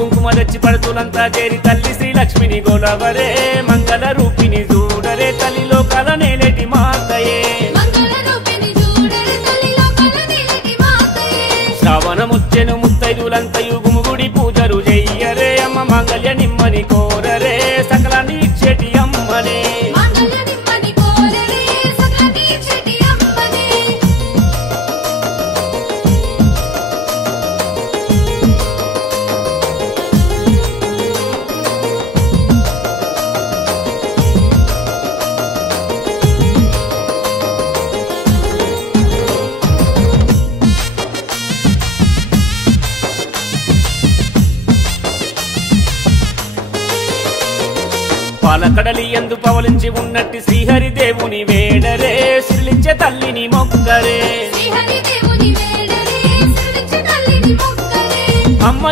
కుంకుమ తెచ్చి పడుతులంతా చేరి తల్లి శ్రీలక్ష్మిని గోలవరే మంగళ రూపిణి చూడరే తల్లి లోకాల నేలేటి మాతయే శ్రావణముచ్చెను ముత్తైదులంతయు గుముగుడి పూజలు చెయ్యరే అమ్మ మంగళ్య నిమ్మని కోరరే సకలాన్ని ఇచ్చేటి అమ్మనే పాలకడలి ఎందు పవలించి ఉన్నట్టి శ్రీహరి దేవుని వేడరే శ్రీలించే తల్లిని మొక్కరే అమ్మ